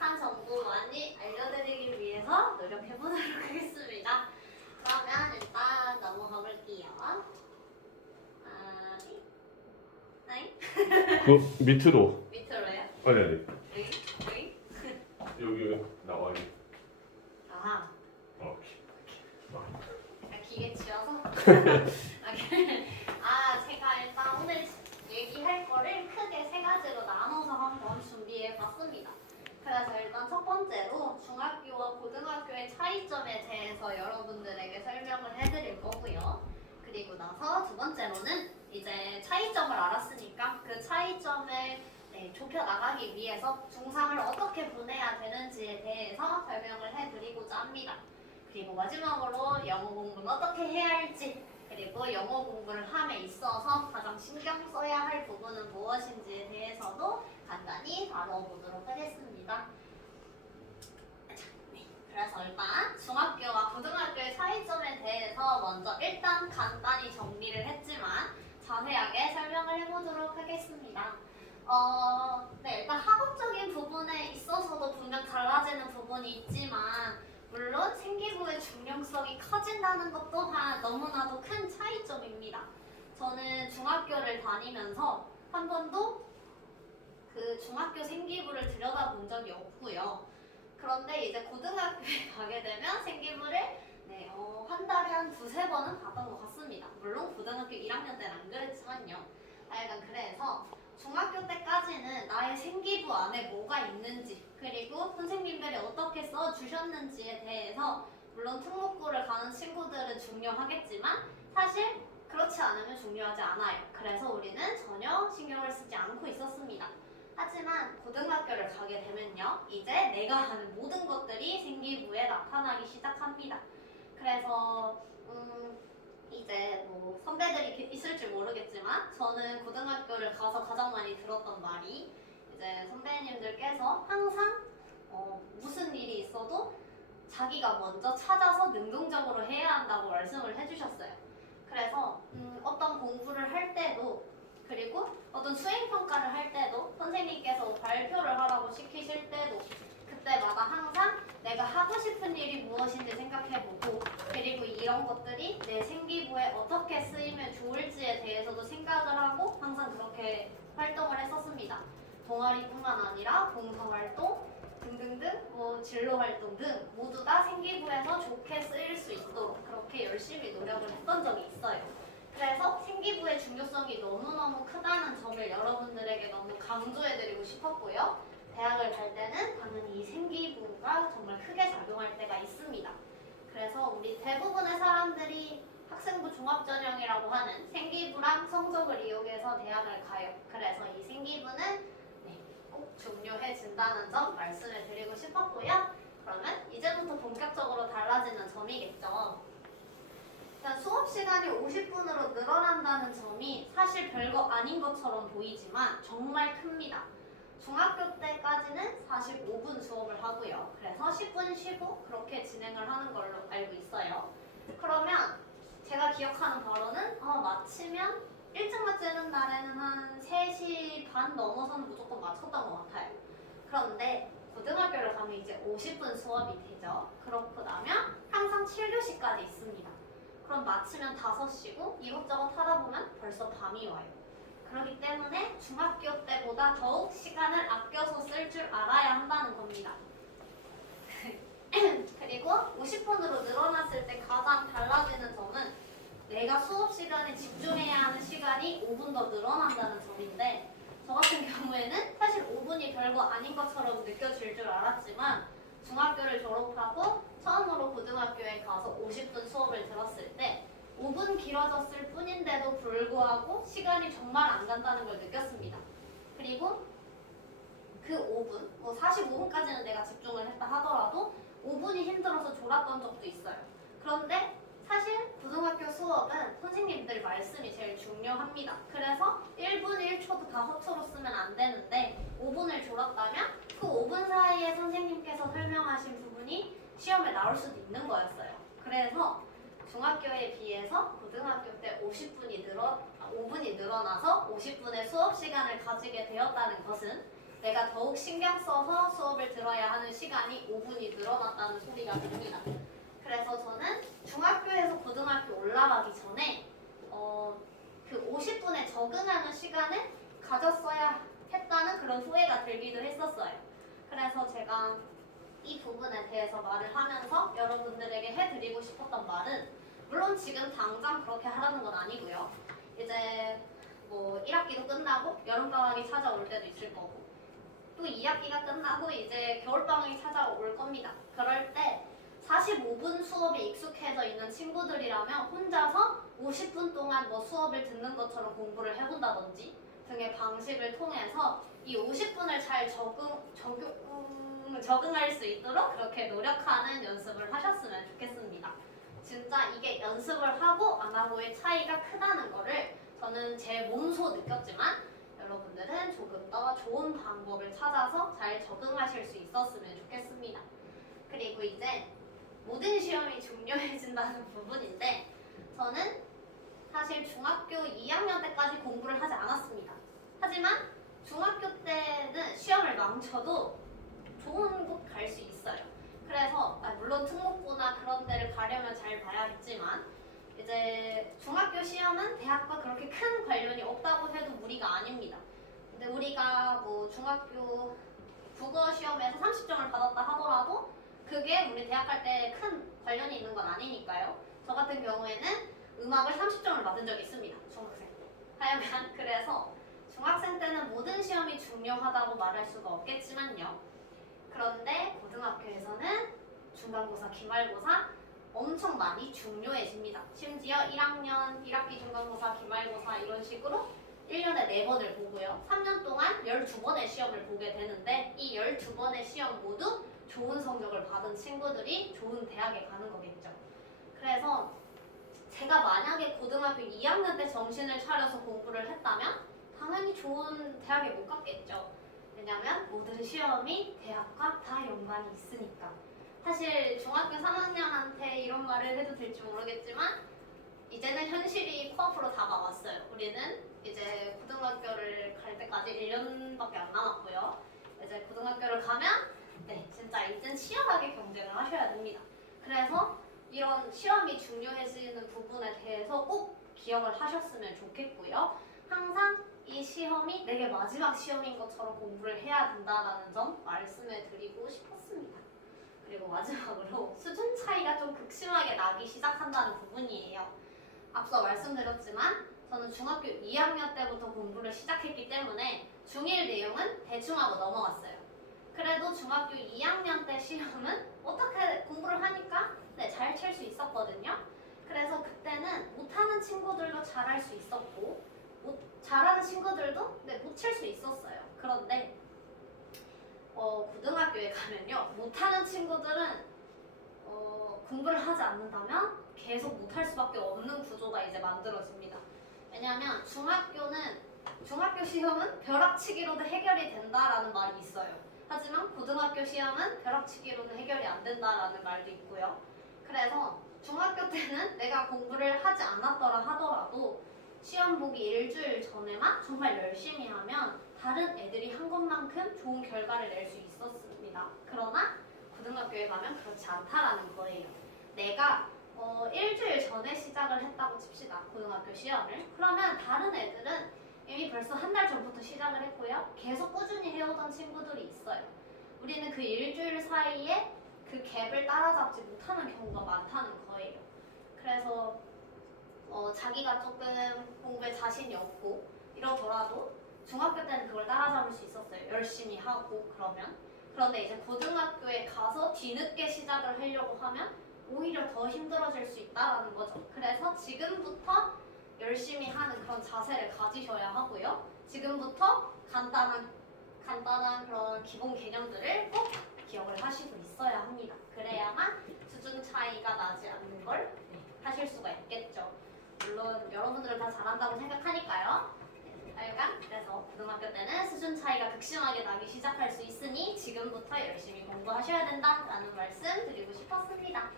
유익한 정보 많이 알려드리기 위해서 노력해보도록 하겠습니다. 그러면 일단 넘어가 볼게요. 네? 그 밑으로. 밑으로요? 아니. 여기? 여기 나와요. 아하. 오케이. 기계 치워서? 제가 일단 오늘 얘기할 거를 크게 세 가지로 나눠서 한번 준비해 봤습니다. 그래서 일단 첫 번째로 중학교와 고등학교의 차이점에 대해서 여러분들에게 설명을 해드릴 거고요. 그리고 나서 두 번째로는 이제 차이점을 알았으니까 그 차이점을 좁혀 나가기 위해서 중상을 어떻게 보내야 되는지에 대해서 설명을 해드리고자 합니다. 그리고 마지막으로 영어 공부는 어떻게 해야 할지, 그리고 영어 공부를 함에 있어서 가장 신경 써야 할 부분은 무엇인지에 대해서도 간단히 다뤄보도록 하겠습니다. 그래서 일단 중학교와 고등학교의 차이점에 대해서 먼저 일단 간단히 정리를 했지만 자세하게 설명을 해보도록 하겠습니다. 일단 학업적인 부분에 있어서도 분명 달라지는 부분이 있지만 물론 생기부의 중요성이 커진다는 것 또한 너무나도 큰 차이점입니다. 저는 중학교를 다니면서 한 번도 그 중학교 생기부를 들여다본 적이 없고요. 그런데 이제 고등학교에 가게 되면 생기부를 한 달에 한 두세 번은 봤던 것 같습니다. 물론 고등학교 1학년 때는 안 그랬지만요. 하여간 그래서 중학교 때까지는 나의 생기부 안에 뭐가 있는지, 그리고 선생님들이 어떻게 써주셨는지에 대해서 물론 특목고를 가는 친구들은 중요하겠지만 사실 그렇지 않으면 중요하지 않아요. 그래서 우리는 전혀 신경을 쓰지 않고 있었습니다. 하지만 고등학교를 가게 되면요, 이제 내가 하는 모든 것들이 생기부에 나타나기 시작합니다. 그래서 이제 뭐 선배들이 있을 줄 모르겠지만 저는 고등학교를 가서 가장 많이 들었던 말이 이제 선배님들께서 항상 무슨 일이 있어도 자기가 먼저 찾아서 능동적으로 해야 한다고 말씀을 해주셨어요. 그래서 어떤 공부를 할 때도, 그리고 어떤 수행평가를 할 때도, 선생님께서 발표를 하라고 시키실 때도 그때마다 항상 내가 하고 싶은 일이 무엇인지 생각해보고, 그리고 이런 것들이 내 생기부에 어떻게 쓰이면 좋을지에 대해서도 생각을 하고 항상 그렇게 활동을 했었습니다. 동아리뿐만 아니라 봉사활동 등등등, 진로활동 등 모두 다 생기부에서 좋게 쓰일 수 있도록 그렇게 열심히 노력을 했던 적이 있어요. 그래서 생기부의 중요성이 너무너무 크다는 점을 여러분들에게 너무 강조해드리고 싶었고요. 대학을 갈 때는 당연히 이 생기부가 정말 크게 작용할 때가 있습니다. 그래서 우리 대부분의 사람들이 학생부 종합전형이라고 하는 생기부랑 성적을 이용해서 대학을 가요. 그래서 이 생기부는 꼭 중요해진다는 점 말씀을 드리고 싶었고요. 그러면 이제부터 본격적으로 달라지는 점이겠죠. 수업 시간이 50분으로 늘어난다는 점이 사실 별거 아닌 것처럼 보이지만 정말 큽니다. 중학교 때까지는 45분 수업을 하고요. 그래서 10분 쉬고 그렇게 진행을 하는 걸로 알고 있어요. 그러면 제가 기억하는 바로는 마치면 일찍 마치는 날에는 한 3시 반 넘어서는 무조건 마쳤던 것 같아요. 그런데 고등학교를 가면 이제 50분 수업이 되죠. 그렇고 나면 항상 7교시까지 있습니다. 그럼 마치면 5시고 이것저것 하다 보면 벌써 밤이 와요. 그렇기 때문에 중학교 때보다 더욱 시간을 아껴서 쓸 줄 알아야 한다는 겁니다. 그리고 50분으로 늘어났을 때 가장 달라지는 점은 내가 수업 시간에 집중해야 하는 시간이 5분 더 늘어난다는 점인데, 저 같은 경우에는 사실 5분이 별거 아닌 것처럼 느껴질 줄 알았지만 중학교를 졸업하고 처음으로 고등학교에 가서 50분 수업을 들었을 때 5분 길어졌을 뿐인데도 불구하고 시간이 정말 안 간다는 걸 느꼈습니다. 그리고 그 5분, 45분까지는 내가 집중을 했다 하더라도 5분이 힘들어서 졸았던 적도 있어요. 그런데 사실 고등학교 수업은 선생님들 말씀이 제일 중요합니다. 그래서 1분 1초도 다 허투루 쓰면 안 되는데 5분을 졸았다면 그 5분 사이에 선생님께서 설명하신 부분이 시험에 나올 수도 있는 거였어요. 그래서 중학교에 비해서 고등학교 때 5분이 늘어나서 50분의 수업 시간을 가지게 되었다는 것은 내가 더욱 신경 써서 수업을 들어야 하는 시간이 5분이 늘어났다는 소리가 됩니다. 그래서 저는 중학교에서 고등학교 올라가기 전에 그 50분에 적응하는 시간을 가졌어야 했다는 그런 후회가 들기도 했었어요. 그래서 제가 이 부분에 대해서 말을 하면서 여러분들에게 해드리고 싶었던 말은, 물론 지금 당장 그렇게 하라는 건 아니고요. 이제 뭐 1학기도 끝나고 여름방학이 찾아올 때도 있을 거고, 또 2학기가 끝나고 이제 겨울방학이 찾아올 겁니다. 그럴 때 45분 수업에 익숙해져 있는 친구들이라면 혼자서 50분 동안 뭐 수업을 듣는 것처럼 공부를 해본다든지 등의 방식을 통해서 이 50분을 잘 적응할 수 있도록 그렇게 노력하는 연습을 하셨으면 좋겠습니다. 진짜 이게 연습을 하고 안 하고의 차이가 크다는 거를 저는 제 몸소 느꼈지만, 여러분들은 조금 더 좋은 방법을 찾아서 잘 적응하실 수 있었으면 좋겠습니다. 그리고 이제 모든 시험이 중요해진다는 부분인데, 저는 사실 중학교 2학년 때까지 공부를 하지 않았습니다. 하지만 중학교 때는 시험을 망쳐도 좋은 곳 갈 수 있어요. 그래서 물론 특목고나 그런 데를 가려면 잘 봐야겠지만, 이제 중학교 시험은 대학과 그렇게 큰 관련이 없다고 해도 무리가 아닙니다. 근데 우리가 뭐 중학교 국어 시험에서 30점을 받았다 하더라도 그게 우리 대학 갈 때 큰 관련이 있는 건 아니니까요. 저 같은 경우에는 음악을 30점을 받은 적이 있습니다. 중학생 때. 하여간 그래서 중학생 때는 모든 시험이 중요하다고 말할 수가 없겠지만요. 그런데 고등학교에서는 중간고사, 기말고사 엄청 많이 중요해집니다. 심지어 1학년 1학기 중간고사, 기말고사 이런 식으로 1년에 4번을 보고요. 3년 동안 12번의 시험을 보게 되는데, 이 12번의 시험 모두 좋은 성적을 받은 친구들이 좋은 대학에 가는 거겠죠. 그래서 제가 만약에 고등학교 2학년 때 정신을 차려서 공부를 했다면 당연히 좋은 대학에 못 갔겠죠. 왜냐면 모든 시험이 대학과 다 연관이 있으니까. 사실 중학교 3학년한테 이런 말을 해도 될지 모르겠지만, 이제는 현실이 코앞으로 다가왔어요. 우리는 이제 고등학교를 갈 때까지 1년밖에 안 남았고요. 이제 고등학교를 가면 진짜 이젠 치열하게 경쟁을 하셔야 됩니다. 그래서 이런 시험이 중요해지는 부분에 대해서 꼭 기억을 하셨으면 좋겠고요. 항상 이 시험이 내게 마지막 시험인 것처럼 공부를 해야 된다는 점 말씀을 드리고 싶었습니다. 그리고 마지막으로 수준 차이가 좀 극심하게 나기 시작한다는 부분이에요. 앞서 말씀드렸지만 저는 중학교 2학년 때부터 공부를 시작했기 때문에 중1 내용은 대충 하고 넘어갔어요. 그래도 중학교 2학년 때 시험은 어떻게 공부를 하니까 잘 칠 수 있었거든요. 그래서 그때는 못하는 친구들도 잘할 수 있었고, 잘하는 친구들도 못 칠 수 있었어요. 그런데 고등학교에 가면요, 못하는 친구들은 공부를 하지 않는다면 계속 못할 수밖에 없는 구조가 이제 만들어집니다. 왜냐하면 중학교 시험은 벼락치기로도 해결이 된다라는 말이 있어요. 하지만 고등학교 시험은 벼락치기로는 해결이 안 된다라는 말도 있고요. 그래서 중학교 때는 내가 공부를 하지 않았더라 하더라도 시험 보기 일주일 전에만 정말 열심히 하면 다른 애들이 한 것만큼 좋은 결과를 낼 수 있었습니다. 그러나 고등학교에 가면 그렇지 않다라는 거예요. 내가 일주일 전에 시작을 했다고 칩시다. 고등학교 시험을. 그러면 다른 애들은 이미 벌써 한 달 전부터 시작을 했고요. 계속 꾸준히 해오던 친구들이 있어요. 우리는 그 일주일 사이에 그 갭을 따라잡지 못하는 경우가 많다는 거예요. 그래서 자기가 조금 공부에 자신이 없고 이러더라도 중학교 때는 그걸 따라잡을 수 있었어요. 열심히 하고 그러면. 그런데 이제 고등학교에 가서 뒤늦게 시작을 하려고 하면 오히려 더 힘들어질 수 있다는 거죠. 그래서 지금부터 열심히 하는 그런 자세를 가지셔야 하고요. 지금부터 간단한 그런 기본 개념들을 꼭 기억을 하시고 있어야 합니다. 그래야만 수준 차이가 나지 않는 걸 하실 수가 있겠죠. 물론 여러분들은 다 잘한다고 생각하니까요. 하여간 그래서 고등학교 때는 수준 차이가 극심하게 나기 시작할 수 있으니 지금부터 열심히 공부하셔야 된다라는 말씀 드리고 싶었습니다.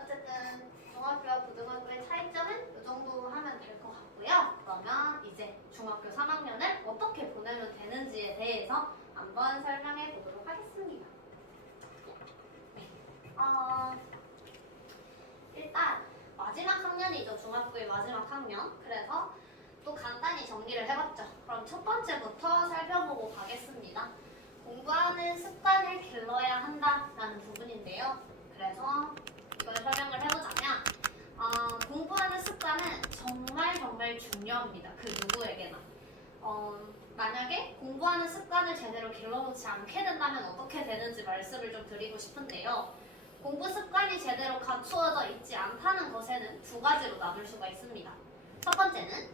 어쨌든 중학교와 고등학교의 차이점은 이 정도 하면 될 것 같고요. 그러면 이제 중학교 3학년을 어떻게 보내면 되는지에 대해서 한번 마지막 학년. 그래서 또 간단히 정리를 해봤죠. 그럼 첫 번째부터 살펴보고 가겠습니다. 공부하는 습관을 길러야 한다라는 부분인데요. 그래서 이걸 설명을 해보자면 공부하는 습관은 정말 중요합니다. 그 누구에게나. 만약에 공부하는 습관을 제대로 길러놓지 않게 된다면 어떻게 되는지 말씀을 좀 드리고 싶은데요. 공부 습관이 제대로 갖추어져 있지 않다는 것에는 두 가지로 나눌 수가 있습니다. 첫 번째는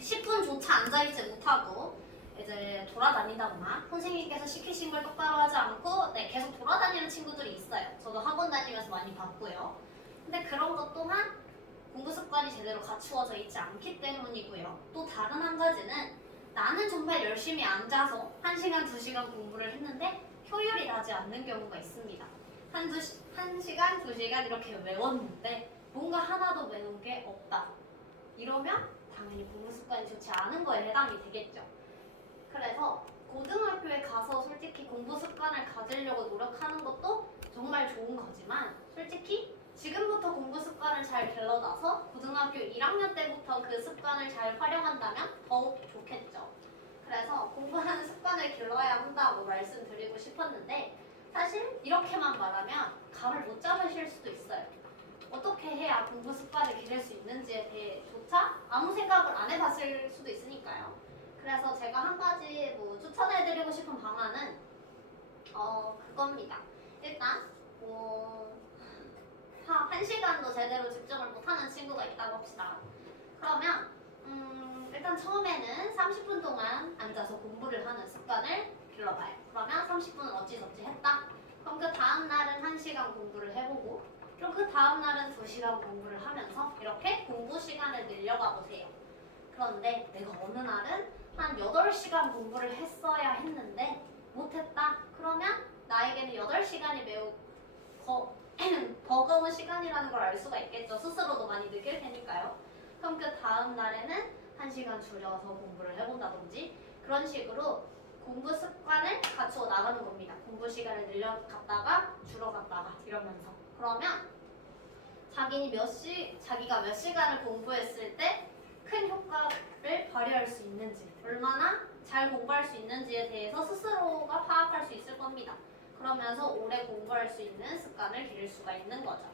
10분조차 앉아있지 못하고 이제 돌아다니다거나 선생님께서 시키신 걸 똑바로 하지 않고 계속 돌아다니는 친구들이 있어요. 저도 학원 다니면서 많이 봤고요. 근데 그런 것 또한 공부 습관이 제대로 갖추어져 있지 않기 때문이고요. 또 다른 한 가지는 나는 정말 열심히 앉아서 1시간, 2시간 공부를 했는데 효율이 나지 않는 경우가 있습니다. 1시간, 2시간 이렇게 외웠는데 뭔가 하나도 외운 게 없다. 이러면 당연히 공부 습관이 좋지 않은 거에 해당이 되겠죠. 그래서 고등학교에 가서 솔직히 공부 습관을 가지려고 노력하는 것도 정말 좋은 거지만 솔직히 지금부터 공부 습관을 잘 길러놔서 고등학교 1학년 때부터 그 습관을 잘 활용한다면 더욱 좋겠죠. 그래서 공부하는 습관을 길러야 한다고 말씀드리고 싶었는데 사실 이렇게만 말하면 감을 못 잡으실 수도 있어요. 어떻게 해야 공부 습관을 기를 수 있는지에 대해조차 아무 생각을 안 해봤을 수도 있으니까요. 그래서 제가 한 가지 추천해드리고 싶은 방안은 그겁니다. 일단 1시간도 제대로 집중을 못하는 친구가 있다고 합시다. 그러면 일단 처음에는 30분 동안 앉아서 공부를 하는 습관을 길러봐요. 그러면 30분은 어찌저찌 했다. 그럼 그 다음 날은 1시간 공부를 해보고 그럼 그 다음 날은 2시간 공부를 하면서 이렇게 공부 시간을 늘려가 보세요. 그런데 내가 어느 날은 한 8시간 공부를 했어야 했는데 못했다. 그러면 나에게는 8시간이 매우 버거운 시간이라는 걸 알 수가 있겠죠. 스스로도 많이 느낄 테니까요. 그럼 그 다음 날에는 1시간 줄여서 공부를 해본다든지 그런 식으로 공부 습관을 갖추어 나가는 겁니다. 공부 시간을 늘려갔다가 줄여갔다가 이러면서. 그러면 자기가 몇 시간을 공부했을 때 큰 효과를 발휘할 수 있는지, 얼마나 잘 공부할 수 있는지에 대해서 스스로가 파악할 수 있을 겁니다. 그러면서 오래 공부할 수 있는 습관을 기를 수가 있는 거죠.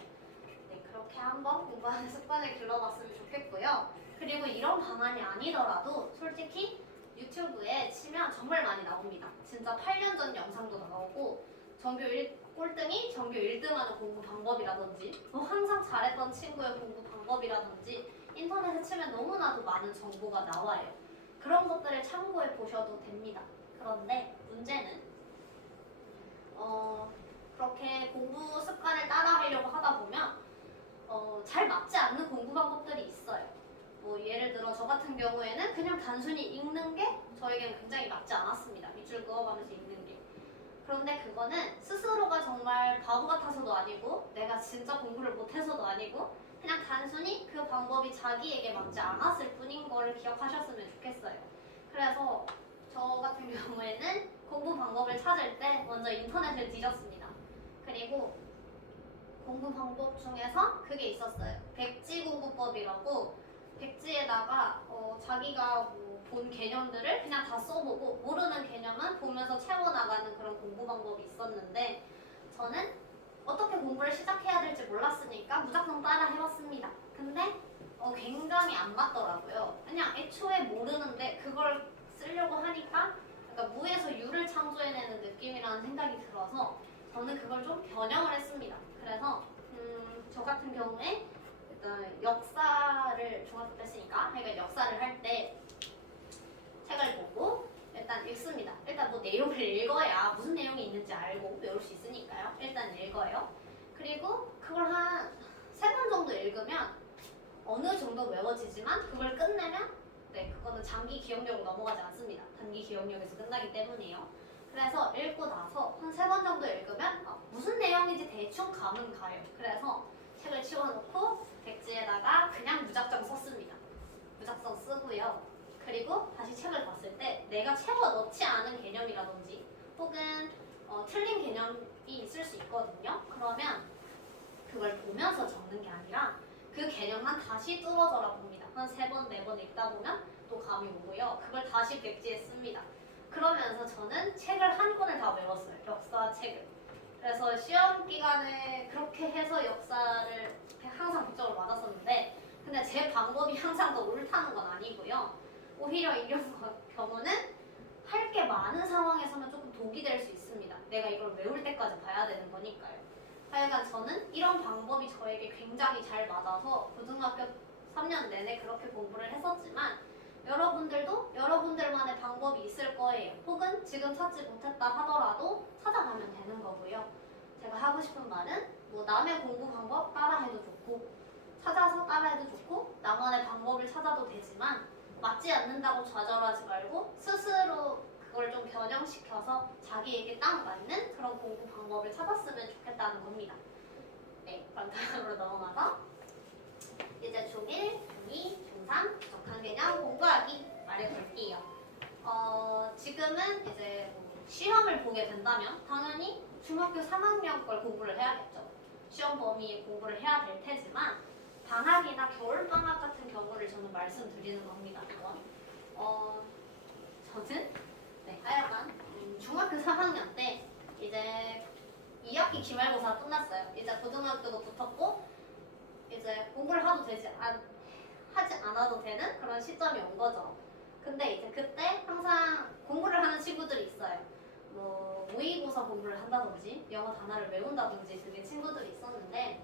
네, 그렇게 한번 공부하는 습관을 길러봤으면 좋겠고요. 그리고 이런 방안이 아니더라도 솔직히 유튜브에 치면 정말 많이 나옵니다. 진짜 8년 전 영상도 나오고 꼴등이 전교 1등하는 공부 방법이라든지 항상 잘했던 친구의 공부 방법이라든지 인터넷에 치면 너무나도 많은 정보가 나와요. 그런 것들을 참고해 보셔도 됩니다. 그런데 문제는 그렇게 공부 습관을 따라하려고 하다 보면 잘 맞지 않는 공부 방법들이 있어요. 예를 들어 저 같은 경우에는 그냥 단순히 읽는 게 저에게는 굉장히 맞지 않았습니다. 밑줄 그어가면서 읽는 게. 그런데 그거는 스스로가 정말 바보 같아서도 아니고 내가 진짜 공부를 못해서도 아니고 그냥 단순히 그 방법이 자기에게 맞지 않았을 뿐인 거를 기억하셨으면 좋겠어요. 그래서 저 같은 경우에는 공부 방법을 찾을 때 먼저 인터넷을 뒤졌습니다. 그리고 공부 방법 중에서 그게 있었어요. 백지 공부법이라고 백지에다가 자기가 본 개념들을 그냥 다 써보고 모르는 개념은 보면서 채워나가는 그런 공부 방법이 있었는데 저는 어떻게 공부를 시작해야 될지 몰랐으니까 무작정 따라 해봤습니다. 근데 굉장히 안 맞더라고요. 그냥 애초에 모르는데 그걸 쓰려고 하니까 약간 무에서 유를 창조해내는 느낌이라는 생각이 들어서 저는 그걸 좀 변형을 했습니다. 그래서 저 같은 경우에 일단 역사를 중학교 때 했으니까 그러니까 역사를 할 때 책을 보고 일단 읽습니다. 일단 내용을 읽어야 무슨 내용이 있는지 알고 외울 수 있으니까요. 일단 읽어요. 그리고 그걸 한 3번 정도 읽으면 어느 정도 외워지지만 그걸 끝내면 그거는 장기 기억력으로 넘어가지 않습니다. 단기 기억력에서 끝나기 때문이에요. 그래서 읽고 나서 한 3번 정도 읽으면 무슨 내용인지 대충 감은 가요. 그래서 책을 치워놓고 백지에다가 그냥 무작정 썼습니다. 무작정 쓰고요. 그리고 다시 책을 봤을 때 내가 채워 넣지 않은 개념이라든지 혹은 틀린 개념이 있을 수 있거든요. 그러면 그걸 보면서 적는 게 아니라 그 개념만 다시 뚫어져라 봅니다. 한 3번, 4번 읽다 보면 또 감이 오고요. 그걸 다시 백지에 씁니다. 그러면서 저는 책을 한 권을 다 외웠어요. 역사 책을. 그래서 시험 기간에 그렇게 해서 역사를 항상 100점을 맞았었는데 근데 제 방법이 항상 더 옳다는 건 아니고요. 오히려 이런 경우는 할 게 많은 상황에서는 조금 독이 될 수 있습니다. 내가 이걸 외울 때까지 봐야 되는 거니까요. 하여간 저는 이런 방법이 저에게 굉장히 잘 맞아서 고등학교 3년 내내 그렇게 공부를 했었지만 여러분들도 여러분들만의 방법이 있을 거예요. 혹은 지금 찾지 못했다 하더라도 찾아가면 되는 거고요. 제가 하고 싶은 말은 뭐 남의 공부 방법 따라해도 좋고 찾아서 따라해도 좋고 나만의 방법을 찾아도 되지만 맞지 않는다고 좌절하지 말고 스스로 그걸 좀 변형시켜서 자기에게 딱 맞는 그런 공부 방법을 찾았으면 좋겠다는 겁니다. 네, 그럼 다음으로 넘어가서 이제 중1, 중2, 중3 부족한 개념 공부하기 말해볼게요. 지금은 이제 뭐 시험을 보게 된다면 당연히 중학교 3학년 걸 공부를 해야겠죠. 시험 범위에 공부를 해야 될 테지만 방학이나 겨울방학 같은 경우를 저는 말씀드리는 겁니다. 저는 하여간 중학교 3학년 때 이제 2학기 기말고사 끝났어요. 이제 고등학교도 붙었고 이제 공부를 하지 않아도 되는 그런 시점이 온 거죠. 근데 이제 그때 항상 공부를 하는 친구들이 있어요. 뭐 모의고사 공부를 한다든지 영어 단어를 외운다든지 그게 친구들이 있었는데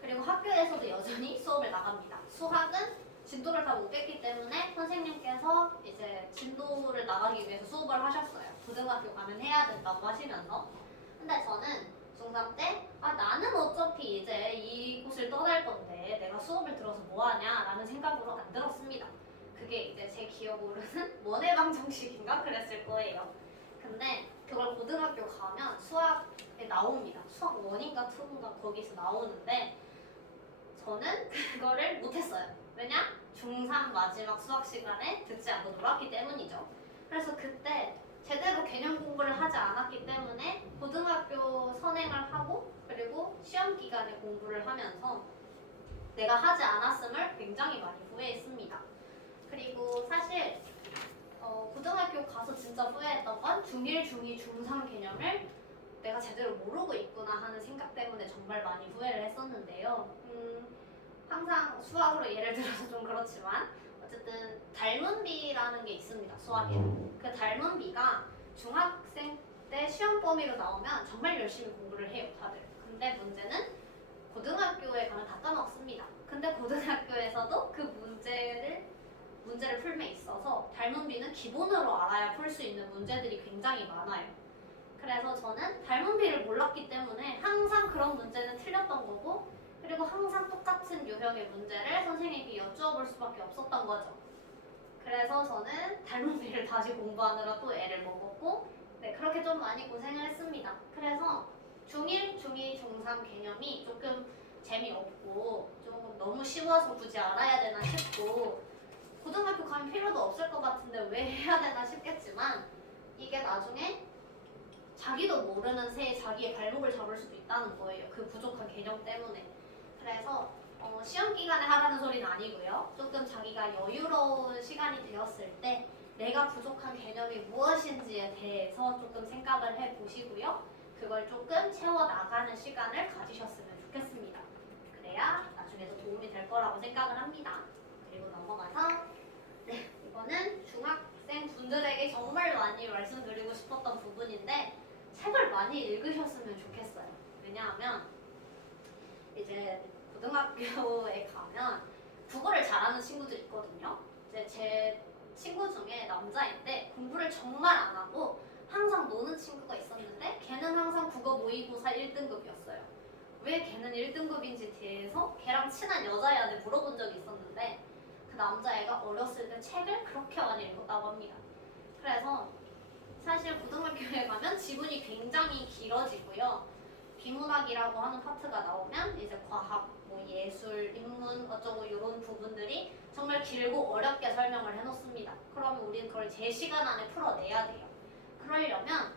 그리고 학교에서도 여전히 수업을 나갑니다. 수학은 진도를 다 못 뺐기 때문에 선생님께서 이제 진도를 나가기 위해서 수업을 하셨어요. 고등학교 가면 해야 된다고 하시면서. 근데 저는 중3 때 나는 어차피 이제 이곳을 떠날 건데 내가 수업을 들어서 뭐하냐 라는 생각으로 안 들었습니다. 그게 이제 제 기억으로는 원해방정식인가 그랬을 거예요. 근데 그걸 고등학교 가면 수학에 나옵니다. 수학 1인가 2인가 거기서 나오는데 저는 그거를 못했어요. 왜냐? 중3 마지막 수학 시간에 듣지 않고 놀았기 때문이죠. 그래서 그때 제대로 개념 공부를 하지 않았기 때문에 고등학교 선행을 하고 그리고 시험 기간에 공부를 하면서 내가 하지 않았음을 굉장히 많이 후회했습니다. 그리고 사실 고등학교 가서 진짜 후회했던 건 중1, 중2, 중3 개념을 내가 제대로 모르고 있구나 하는 생각 때문에 정말 많이 후회를 했었는데요. 항상 수학으로 예를 들어서 좀 그렇지만 어쨌든 닮은비라는 게 있습니다. 수학에. 그 닮은비가 중학생 때 시험 범위로 나오면 정말 열심히 공부를 해요. 다들. 근데 문제는 고등학교에 가면 다 까먹습니다. 근데 고등학교에서도 그 문제를 풀면 있어서 닮은비는 기본으로 알아야 풀 수 있는 문제들이 굉장히 많아요. 그래서 저는 닮은비를 몰랐기 때문에 항상 그런 문제는 틀렸던 거고 그리고 항상 똑같은 유형의 문제를 선생님께 여쭈어볼 수밖에 없었던 거죠. 그래서 저는 닮은비를 다시 공부하느라 또 애를 먹었고 그렇게 좀 많이 고생을 했습니다. 그래서 중1, 중2, 중3 개념이 조금 재미없고 좀 너무 쉬워서 굳이 알아야 되나 싶고 고등학교 가면 필요도 없을 것 같은데 왜 해야 되나 싶겠지만 이게 나중에 자기도 모르는 새에 자기의 발목을 잡을 수도 있다는 거예요. 그 부족한 개념 때문에. 그래서 시험 기간에 하라는 소리는 아니고요. 조금 자기가 여유로운 시간이 되었을 때 내가 부족한 개념이 무엇인지에 대해서 조금 생각을 해보시고요. 그걸 조금 채워나가는 시간을 가지셨으면 좋겠습니다. 그래야 나중에도 도움이 될 거라고 생각을 합니다. 그리고 넘어가서 이거는 중학생 분들에게 정말 많이 말씀드리고 싶었던 부분인데 책을 많이 읽으셨으면 좋겠어요. 왜냐하면 이제 고등학교에 가면 국어를 잘하는 친구들이 있거든요. 이제 제 친구 중에 남자인데 공부를 정말 안 하고 항상 노는 친구가 있었는데 걔는 항상 국어 모의고사 1등급이었어요. 왜 걔는 1등급인지 대해서 걔랑 친한 여자애한테 물어본 적이 있었는데 그 남자애가 어렸을 때 책을 그렇게 많이 읽었다고 합니다. 그래서 사실 고등학교에 가면 지문이 굉장히 길어지고요. 비문학이라고 하는 파트가 나오면 이제 과학, 뭐 예술, 인문 어쩌고 이런 부분들이 정말 길고 어렵게 설명을 해놓습니다. 그러면 우리는 그걸 제 시간 안에 풀어내야 돼요. 그러려면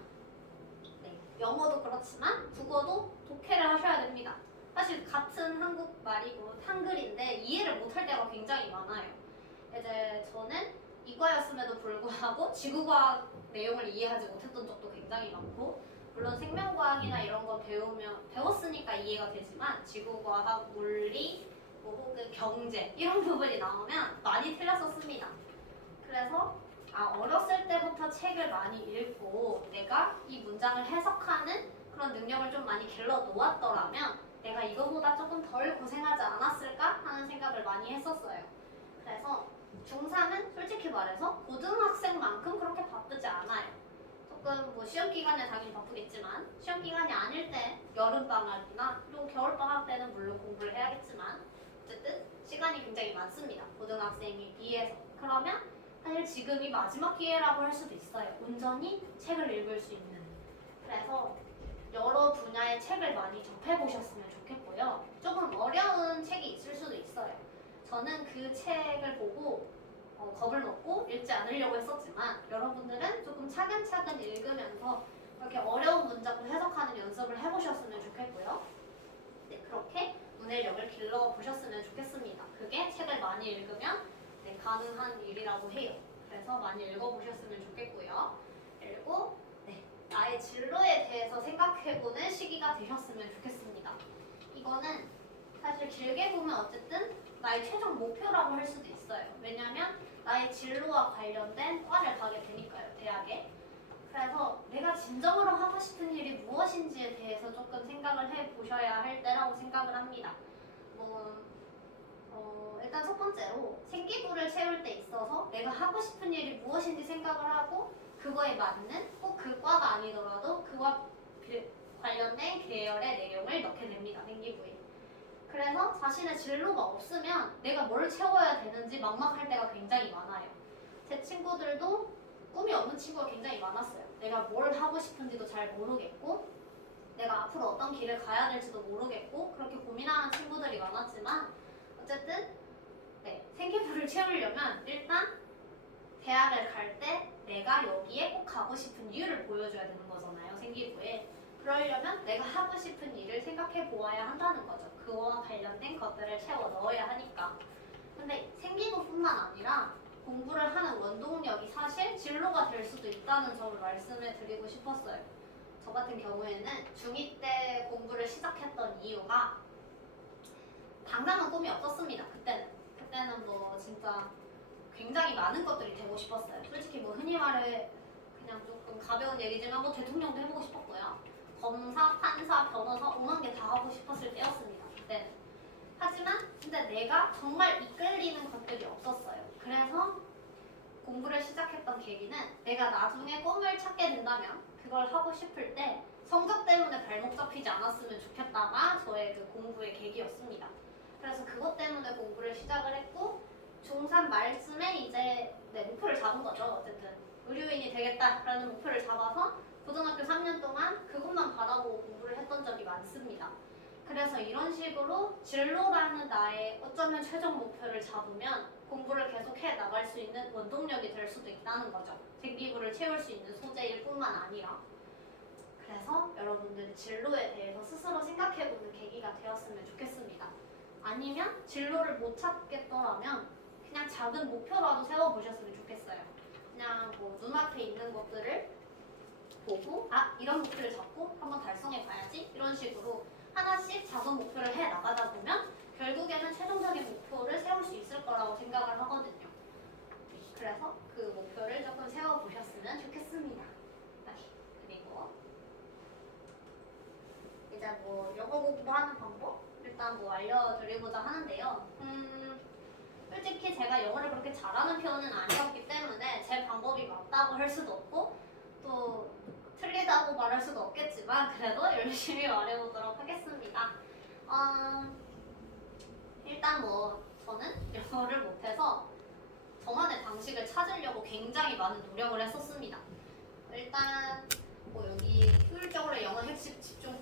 영어도 그렇지만 국어도 독해를 하셔야 됩니다. 사실 같은 한국말이고 한글인데 이해를 못할 때가 굉장히 많아요. 이제 저는 이과였음에도 불구하고 지구과학 내용을 이해하지 못했던 적도 굉장히 많고, 물론 생명과학이나 이런 거 배웠으니까 이해가 되지만 지구과학, 물리, 뭐 혹은 경제 이런 부분이 나오면 많이 틀렸었습니다. 그래서 어렸을 때부터 책을 많이 읽고 내가 이 문장을 해석하는 그런 능력을 좀 많이 길러 놓았더라면 내가 이거보다 조금 덜 고생하지 않았을까 하는 생각을 많이 했었어요. 그래서 중3은 솔직히 말해서 고등학생만큼 그렇게 바쁘지 않아요. 조금 뭐 시험 기간에 당연히 바쁘겠지만 시험 기간이 아닐 때 여름 방학이나 또 겨울 방학 때는 물론 공부를 해야겠지만 어쨌든 시간이 굉장히 많습니다. 고등학생에 비해서. 그러면 사실 지금이 마지막 기회라고 할 수도 있어요. 온전히 책을 읽을 수 있는. 그래서 여러 분야의 책을 많이 접해보셨으면 좋겠고요. 조금 어려운 책이 있을 수도 있어요. 저는 그 책을 보고 겁을 먹고 읽지 않으려고 했었지만 여러분들은 조금 차근차근 읽으면서 이렇게 어려운 문장도 해석하는 연습을 해보셨으면 좋겠고요. 네, 그렇게 문해력을 길러보셨으면 좋겠습니다. 그게 책을 많이 읽으면 가능한 일이라고 해요. 그래서 많이 읽어보셨으면 좋겠고요. 그리고 나의 진로에 대해서 생각해보는 시기가 되셨으면 좋겠습니다. 이거는 사실 길게 보면 어쨌든 나의 최종 목표라고 할 수도 있어요. 왜냐하면 나의 진로와 관련된 과를 가게 되니까요, 대학에. 그래서 내가 진정으로 하고 싶은 일이 무엇인지에 대해서 조금 생각을 해보셔야 할 때라고 생각을 합니다. 일단 첫 번째로 생기부를 채울 때 있어서 내가 하고 싶은 일이 무엇인지 생각을 하고 그거에 맞는 꼭 그 과가 아니더라도 그와 관련된 계열의 내용을 넣게 됩니다. 생기부에. 그래서 자신의 진로가 없으면 내가 뭘 채워야 되는지 막막할 때가 굉장히 많아요. 제 친구들도 꿈이 없는 친구가 굉장히 많았어요. 내가 뭘 하고 싶은지도 잘 모르겠고 내가 앞으로 어떤 길을 가야 될지도 모르겠고 그렇게 고민하는 친구들이 많았지만 어쨌든 생기부를 채우려면 일단 대학을 갈 때 내가 여기에 꼭 가고 싶은 이유를 보여줘야 되는 거잖아요. 생기부에. 그러려면 내가 하고 싶은 일을 생각해 보아야 한다는 거죠. 그와 관련된 것들을 채워 넣어야 하니까. 근데 생기부뿐만 아니라 공부를 하는 원동력이 사실 진로가 될 수도 있다는 점을 말씀해 드리고 싶었어요. 저 같은 경우에는 중2 때 공부를 시작했던 이유가 당장은 꿈이 없었습니다. 그때는 뭐 진짜 굉장히 많은 것들이 되고 싶었어요. 솔직히 뭐 흔히 말해 그냥 조금 가벼운 얘기지만 뭐 대통령도 해보고 싶었고요. 검사, 판사, 변호사 5만 개 다 하고 싶었을 때였습니다. 그때는. 하지만 근데 내가 정말 이끌리는 것들이 없었어요. 그래서 공부를 시작했던 계기는 내가 나중에 꿈을 찾게 된다면 그걸 하고 싶을 때 성적 때문에 발목 잡히지 않았으면 좋겠다가 저의 그 공부의 계기였습니다. 그래서 그것 때문에 공부를 시작을 했고 중3 말쯤에 이제 목표를 잡은 거죠. 어쨌든 의료인이 되겠다라는 목표를 잡아서 고등학교 3년 동안 그것만 바라보고 공부를 했던 적이 많습니다. 그래서 이런 식으로 진로라는 나의 어쩌면 최종 목표를 잡으면 공부를 계속해 나갈 수 있는 원동력이 될 수도 있다는 거죠. 생기부를 채울 수 있는 소재일 뿐만 아니라. 그래서 여러분들 진로에 대해서 스스로 생각해보는 계기가 되었으면 좋겠습니다. 아니면 진로를 못 찾겠더라면 그냥 작은 목표라도 세워보셨으면 좋겠어요. 그냥 뭐 눈앞에 있는 것들을 보고 이런 목표를 잡고 한번 달성해 봐야지 이런 식으로 하나씩 작은 목표를 해 나가다 보면 결국에는 최종적인 목표를 세울 수 있을 거라고 생각을 하거든요. 그래서 그 목표를 조금 세워보셨으면 좋겠습니다. 그리고 이제 뭐 영어 공부하는 방법 일단 뭐 알려드리고자 하는데요. 솔직히 제가 영어를 그렇게 잘하는 편은 아니었기 때문에 제 방법이 맞다고 할 수도 없고 또 틀리다고 말할 수도 없겠지만 그래도 열심히 말해보도록 하겠습니다. 일단 뭐 저는 영어를 못해서 저만의 방식을 찾으려고 굉장히 많은 노력을 했었습니다. 일단 뭐 여기 효율적으로 영어 핵심 집중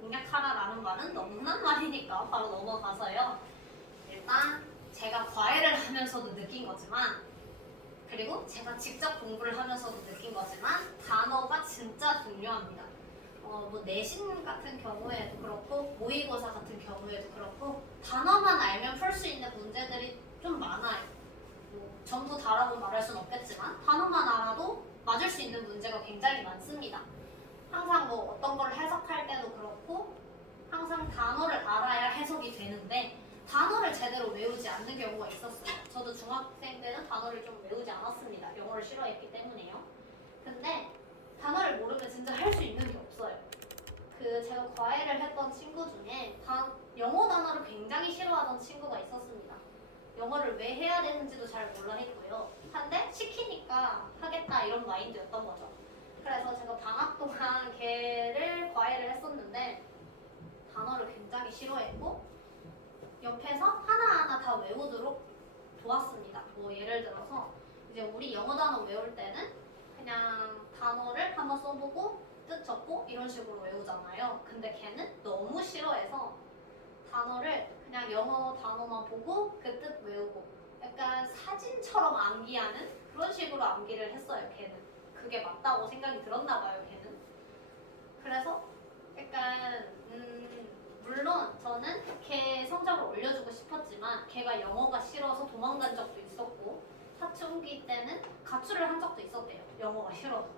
공략하라라는 말은 너무난 말이니까 바로 넘어가서요. 일단 제가 과외를 하면서도 느낀 거지만 그리고 제가 직접 공부를 하면서도 느낀 거지만 단어가 진짜 중요합니다. 뭐 내신 같은 경우에도 그렇고 모의고사 같은 경우에도 그렇고 단어만 알면 풀 수 있는 문제들이 좀 많아요. 뭐 전부 다라고 말할 순 없겠지만 단어만 알아도 맞을 수 있는 문제가 굉장히 많습니다. 항상 뭐 어떤 걸 해석할 때도 그렇고 항상 단어를 알아야 해석이 되는데 단어를 제대로 외우지 않는 경우가 있었어요. 저도 중학생 때는 단어를 좀 외우지 않았습니다. 영어를 싫어했기 때문에요. 근데 단어를 모르면 진짜 할 수 있는 게 없어요. 제가 과외를 했던 친구 중에 영어 단어를 굉장히 싫어하던 친구가 있었습니다. 영어를 왜 해야 되는지도 잘 몰라 했고요. 한데 시키니까 하겠다 이런 마인드였던 거죠. 그래서 제가 방학 동안 걔를 과외를 했었는데 단어를 굉장히 싫어했고 옆에서 하나하나 다 외우도록 도왔습니다. 뭐 예를 들어서 이제 우리 영어 단어 외울 때는 그냥 단어를 한번 써보고 뜻 적고 이런 식으로 외우잖아요. 근데 걔는 너무 싫어해서 단어를 그냥 영어 단어만 보고 그 뜻 외우고 약간 사진처럼 암기하는 그런 식으로 암기를 했어요. 걔는 그게 맞다고 생각이 들었나 봐요. 걔는 그래서 약간 물론 저는 걔 성적을 올려주고 싶었지만 걔가 영어가 싫어서 도망간 적도 있었고 사춘기 때는 가출을 한 적도 있었대요. 영어가 싫어서.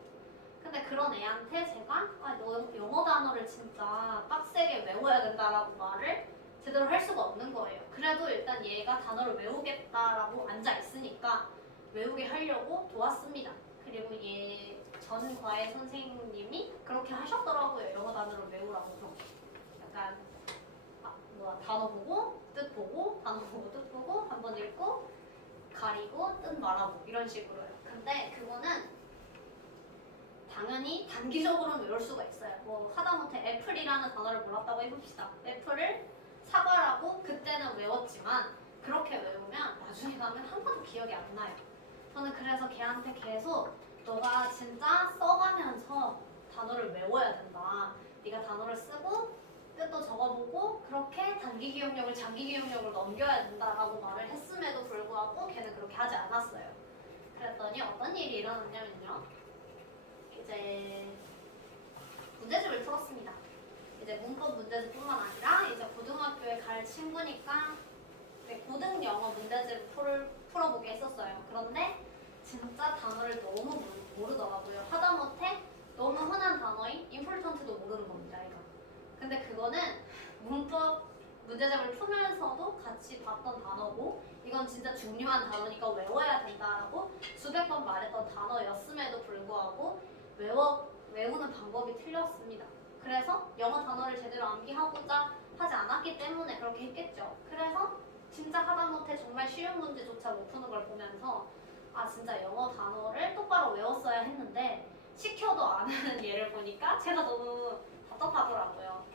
근데 그런 애한테 제가 너 영어 단어를 진짜 빡세게 외워야 된다라고 말을 제대로 할 수가 없는 거예요. 그래도 일단 얘가 단어를 외우겠다라고 앉아 있으니까 외우게 하려고 도왔습니다. 그리고 얘 전 과외 선생님이 그렇게 하셨더라고요. 영어 단어를 외우라고. 약간 단어 보고 뜻 보고 단어 보고 뜻 보고 한번 읽고 가리고 뜻 말하고 이런 식으로요. 근데 그거는 당연히 단기적으로는 외울 수가 있어요. 뭐 하다못해 애플이라는 단어를 몰랐다고 해봅시다. 애플을 사과라고 그때는 외웠지만 그렇게 외우면 나중에 가면 한 번도 기억이 안 나요. 저는 그래서 걔한테 계속 너가 진짜 써가면서 단어를 외워야 된다. 네가 단어를 쓰고 뜻도 적어보고 그렇게 단기 기억력을 장기 기억력을 넘겨야 된다라고 말을 했음에도 불구하고 걔는 그렇게 하지 않았어요. 그랬더니 어떤 일이 일어났냐면요. 이제 문제집을 풀었습니다. 이제 문법 문제집뿐만 아니라 이제 고등학교에 갈 친구니까 고등 영어 문제집을 풀어보게 했었어요. 그런데 진짜 단어를 너무 모르더라고요. 하다못해 너무 흔한 단어인 임폴턴트도 모르는 겁니다. 이거. 근데 그거는 문법 문제집을 풀면서도 같이 봤던 단어고 이건 진짜 중요한 단어니까 외워야 된다라고 수백 번 말했던 단어였음에도 불구하고 외우는 방법이 틀렸습니다. 그래서 영어 단어를 제대로 암기하고자 하지 않았기 때문에 그렇게 했겠죠. 그래서 진짜 하다못해 정말 쉬운 문제조차 못 푸는 걸 보면서 진짜 영어 단어를 똑바로 외웠어야 했는데 시켜도 안 하는 얘를 보니까 제가 너무 답답하더라고요.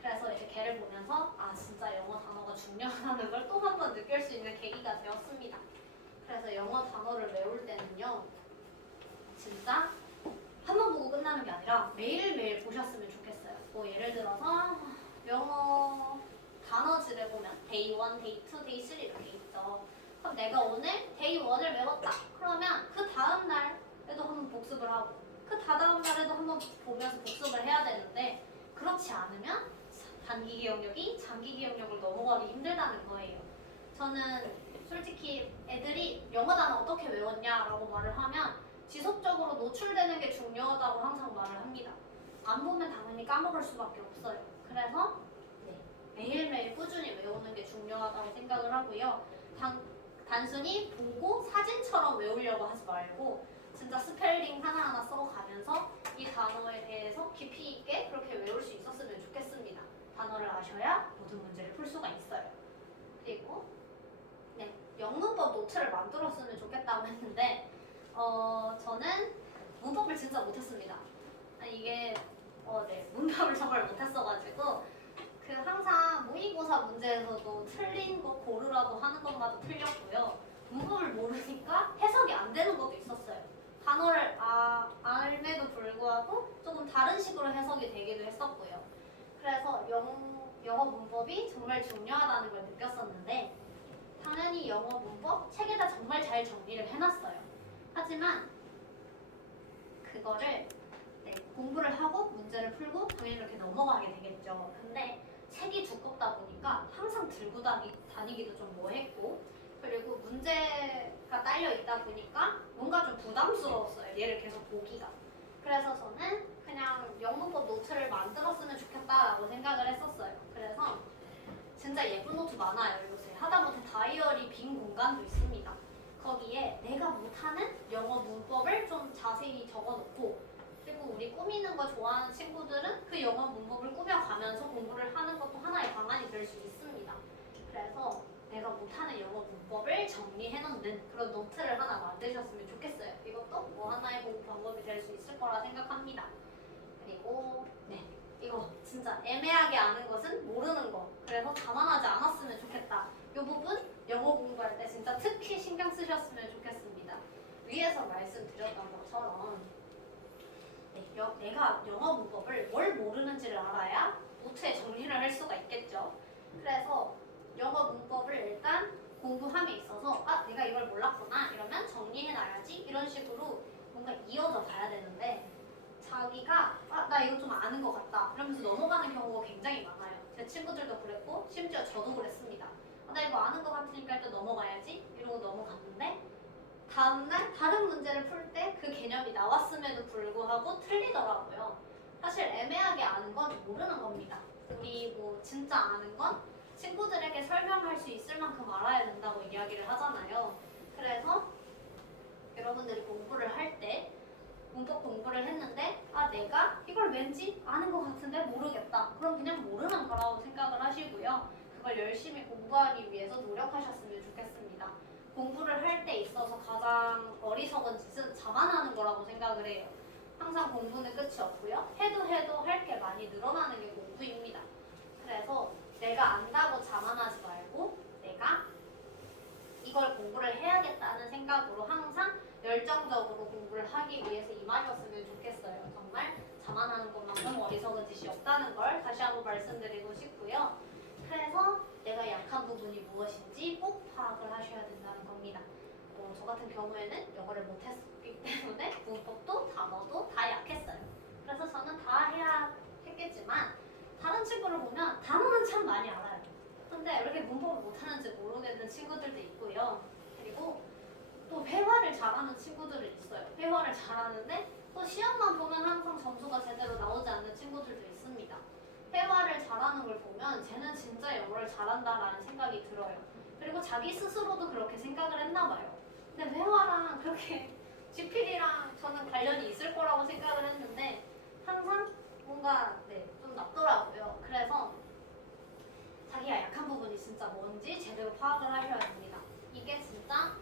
그래서 이제 걔를 보면서 진짜 영어 단어가 중요하다는 걸 또 한 번 느낄 수 있는 계기가 되었습니다. 그래서 영어 단어를 외울 때는요. 진짜 한 번 보고 끝나는 게 아니라 매일매일 보셨으면 좋겠어요. 뭐 예를 들어서 영어 단어집에 보면 데이 1, 데이 2, 데이 3 이렇게 있죠. 그럼 내가 오늘 데이 1을 외웠다. 그러면 그 다음 날에도 한번 복습을 하고 그 다다음 날에도 한번 보면서 복습을 해야 되는데 그렇지 않으면 단기 기억력이 장기 기억력을 넘어가기 힘들다는 거예요. 저는 솔직히 애들이 영어 단어 어떻게 외웠냐라고 말을 하면 지속적으로 노출되는 게 중요하다고 항상 말을 합니다. 안 보면 당연히 까먹을 수밖에 없어요. 그래서 매일매일 꾸준히 외우는 게 중요하다고 생각을 하고요. 단순히 보고 사진처럼 외우려고 하지 말고 진짜 스펠링 하나하나 써가면서 이 단어에 대해서 깊이 있게 그렇게 외울 수 있었으면 좋겠습니다. 단어를 아셔야 모든 문제를 풀 수가 있어요. 그리고 영문법 노트를 만들었으면 좋겠다고 했는데 저는 문법을 진짜 못했습니다. 이게 문법을 정말 못했어가지고 항상 모의고사 문제에서도 틀린 거 고르라고 하는 것마저 틀렸고요. 문법을 모르니까 해석이 안 되는 것도 있었어요. 단어를 알매도 불구하고 조금 다른 식으로 해석이 되기도 했었고요. 그래서 영어 문법이 정말 중요하다는 걸 느꼈었는데 당연히 영어 문법 책에다 정말 잘 정리를 해놨어요. 하지만 그거를 공부를 하고 문제를 풀고 당연히 이렇게 넘어가게 되겠죠. 근데 책이 두껍다 보니까 항상 들고 다니기도 좀 뭐했고, 그리고 문제가 딸려 있다 보니까 뭔가 좀 부담스러웠어요. 얘를 계속 보기가. 그래서 저는 그냥 영문법 노트를 만들었으면 좋겠다라고 생각을 했었어요. 그래서 진짜 예쁜 노트 많아요. 요새 하다못해 다이어리 빈 공간도 있습니다. 거기에 내가 못하는 영어 문법을 좀 자세히 적어놓고, 그리고 우리 꾸미는 거 좋아하는 친구들은 그 영어 문법을 꾸며가면서 공부를 하는 것도 하나의 방안이 될 수 있습니다. 그래서 내가 못하는 영어 문법을 정리해놓는 그런 노트를 하나 만드셨으면 좋겠어요. 이것도 뭐 하나의 공부 방법이 될 수 있을 거라 생각합니다. 그리고 네, 이거 진짜 애매하게 아는 것은 모르는 거. 그래서 자만하지 않았으면 좋겠다. 이 부분 영어 공부할 때 진짜 특히 신경 쓰셨으면 좋겠습니다. 위에서 말씀드렸던 것처럼 내가 영어 문법을 뭘 모르는지를 알아야 노트에 정리를 할 수가 있겠죠. 그래서 영어 문법을 일단 공부함에 있어서 내가 이걸 몰랐구나 이러면 정리해놔야지 이런 식으로 뭔가 이어져 가야 되는데, 자기가 나 이거 좀 아는 것 같다 이러면서 넘어가는 경우가 굉장히 많아요. 제 친구들도 그랬고 심지어 저도 그랬습니다. 나 이거 아는 것 같으니까 일단 넘어가야지 이러고 넘어갔는데, 다음날 다른 문제를 풀 때 그 개념이 나왔음에도 불구하고 틀리더라고요. 사실 애매하게 아는 건 모르는 겁니다. 우리 뭐 진짜 아는 건 친구들에게 설명할 수 있을 만큼 알아야 된다고 이야기를 하잖아요. 그래서 여러분들이 공부를 할 때 문법 공부를 했는데 내가 이걸 왠지 아는 것 같은데 모르겠다. 그럼 그냥 모르는 거라고 생각을 하시고요. 그걸 열심히 공부하기 위해서 노력하셨으면 좋겠습니다. 공부를 할 때 있어서 가장 어리석은 짓은 자만하는 거라고 생각을 해요. 항상 공부는 끝이 없고요. 해도 할 게 많이 늘어나는 게 공부입니다. 그래서 내가 안다고 자만하지 말고 내가 이걸 공부를 해야겠다는 생각으로 항상 열정적으로 공부를 하기 위해서 임하셨으면 좋겠어요. 정말 자만하는 것만큼 어리석은 짓이 없다는 걸 다시 한번 말씀드리고 싶고요. 그래서 내가 약한 부분이 무엇인지 꼭 파악을 하셔야 된다는 겁니다. 저 같은 경우에는 영어를 못했기 때문에 문법도 단어도 다 약했어요. 그래서 저는 다 해야 했겠지만 다른 친구를 보면 단어는 참 많이 알아요. 근데 왜 이렇게 문법을 못하는지 모르겠는 친구들도 있고요. 그리고 또 회화를 잘하는 친구들이 있어요. 회화를 잘하는데 또 시험만 보면 항상 점수가 제대로 나오지 않는 친구들도 있습니다. 회화를 잘하는 걸 보면 쟤는 진짜 영어를 잘한다라는 생각이 들어요. 그리고 자기 스스로도 그렇게 생각을 했나 봐요. 근데 회화랑 그렇게 GPD랑 저는 관련이 있을 거라고 생각을 했는데 항상 뭔가 좀 낫더라고요. 그래서 자기가 약한 부분이 진짜 뭔지 제대로 파악을 하셔야 됩니다. 이게 진짜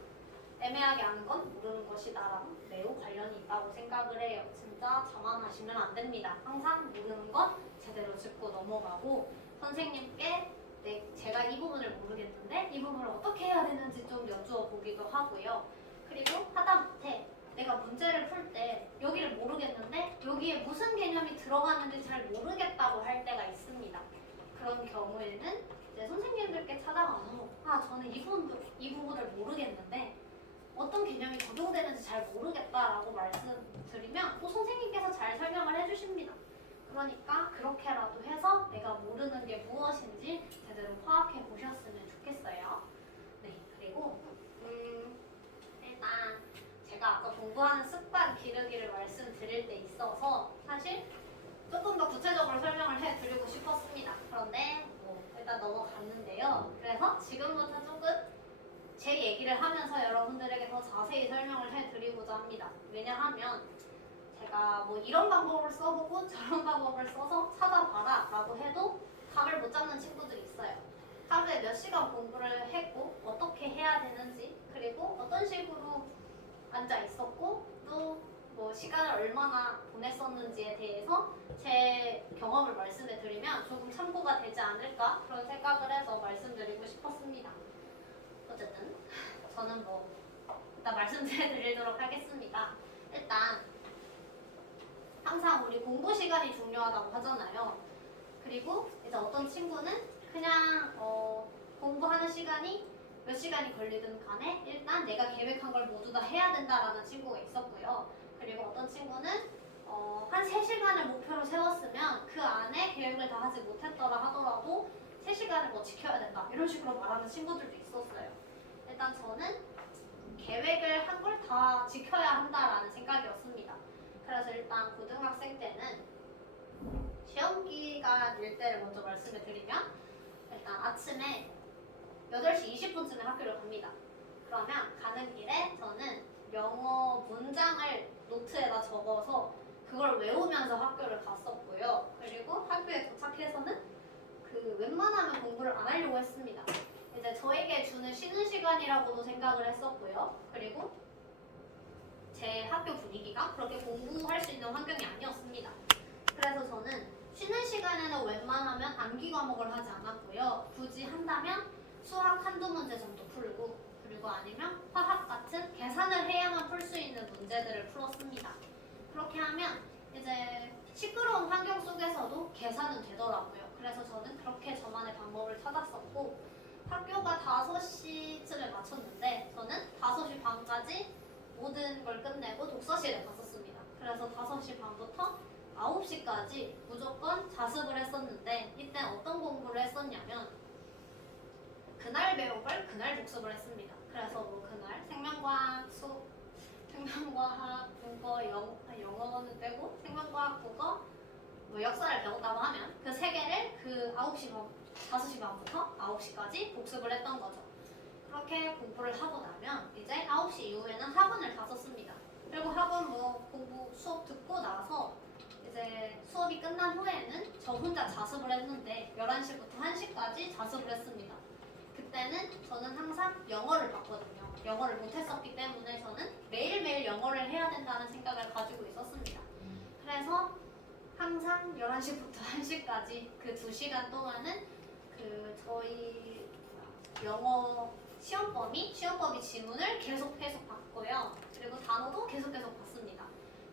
애매하게 아는 건 모르는 것이 나랑 매우 관련이 있다고 생각을 해요. 진짜 자만하시면 안 됩니다. 항상 모르는 건 제대로 짚고 넘어가고 선생님께 제가 이 부분을 모르겠는데 이 부분을 어떻게 해야 되는지 좀 여쭈어 보기도 하고요. 그리고 하다못해 내가 문제를 풀 때 여기를 모르겠는데 여기에 무슨 개념이 들어가는지 잘 모르겠다고 할 때가 있습니다. 그런 경우에는 이제 선생님들께 찾아가서 저는 이 부분을 모르겠는데 어떤 개념이 적용되는지 잘 모르겠다라고 말씀드리면 또 선생님께서 잘 설명을 해주십니다. 그러니까 그렇게라도 해서 내가 모르는 게 무엇인지 제대로 파악해 보셨으면 좋겠어요. 네, 그리고 일단 제가 아까 공부하는 습관 기르기를 말씀드릴 때 있어서 사실 조금 더 구체적으로 설명을 해드리고 싶었습니다. 그런데 일단 넘어갔는데요. 그래서 지금부터 조금 제 얘기를 하면서 여러분들에게 더 자세히 설명을 해드리고자 합니다. 왜냐하면 제가 이런 방법을 써보고 저런 방법을 써서 찾아봐라 라고 해도 감을 못 잡는 친구들이 있어요. 하루에 몇 시간 공부를 했고 어떻게 해야 되는지, 그리고 어떤 식으로 앉아 있었고 또 시간을 얼마나 보냈었는지에 대해서 제 경험을 말씀해 드리면 조금 참고가 되지 않을까 그런 생각을 해서 말씀드리고 싶었습니다. 어쨌든 저는 일단 말씀드려 드리도록 하겠습니다. 일단 항상 우리 공부 시간이 중요하다고 하잖아요. 그리고 이제 어떤 친구는 그냥 공부하는 시간이 몇 시간이 걸리든 간에 일단 내가 계획한 걸 모두 다 해야 된다라는 친구가 있었고요. 그리고 어떤 친구는 한 3시간을 목표로 세웠으면 그 안에 계획을 다 하지 못했더라 하더라도 3시간을 뭐 지켜야 된다 이런 식으로 말하는 친구들도 있었어요. 일단 저는 계획을 한 걸 다 지켜야 한다라는 생각이었습니다. 그래서 일단 고등학생 때는 시험 기간일 때를 먼저 말씀을 드리면 일단 아침에 8시 20분쯤에 학교를 갑니다. 그러면 가는 길에 저는 영어 문장을 노트에다 적어서 그걸 외우면서 학교를 갔었고요. 그리고 학교에 도착해서는 그 웬만하면 공부를 안 하려고 했습니다. 이제 저에게 주는 쉬는 시간이라고도 생각을 했었고요. 그리고 제 학교 분위기가 그렇게 공부할 수 있는 환경이 아니었습니다. 그래서 저는 쉬는 시간에는 웬만하면 암기 과목을 하지 않았고요. 굳이 한다면 수학 한두 문제 정도 풀고 그리고 아니면 화학 같은 계산을 해야만 풀 수 있는 문제들을 풀었습니다. 그렇게 하면 이제 시끄러운 환경 속에서도 계산은 되더라고요. 그래서 저는 그렇게 저만의 방법을 찾았었고 학교가 5시쯤에 마쳤는데 저는 5시 반까지 모든 걸 끝내고 독서실에 갔었습니다. 그래서 5시 반부터 9시까지 무조건 자습을 했었는데 이때 어떤 공부를 했었냐면 그날 배운 걸 그날 복습을 했습니다. 그래서 뭐 그날 생명과학, 국어, 영어는 빼고 생명과학, 국어, 뭐 역사를 배웠다고 하면 그 3개를 그 5시 반부터 9시까지 복습을 했던 거죠. 그렇게 공부를 하고 나면 이제 9시 이후에는 학원을 갔었습니다. 그리고 학원 뭐 공부 수업 듣고 나서 이제 수업이 끝난 후에는 저 혼자 자습을 했는데 11시부터 1시까지 자습을 했습니다. 그때는 저는 항상 영어를 봤거든요. 영어를 못했었기 때문에 저는 매일매일 영어를 해야 된다는 생각을 가지고 있었습니다. 그래서 항상 11시부터 1시까지 그 2시간 동안은 그 저희 영어 시험범위 지문을 계속 봤고요. 그리고 단어도 계속 봤습니다.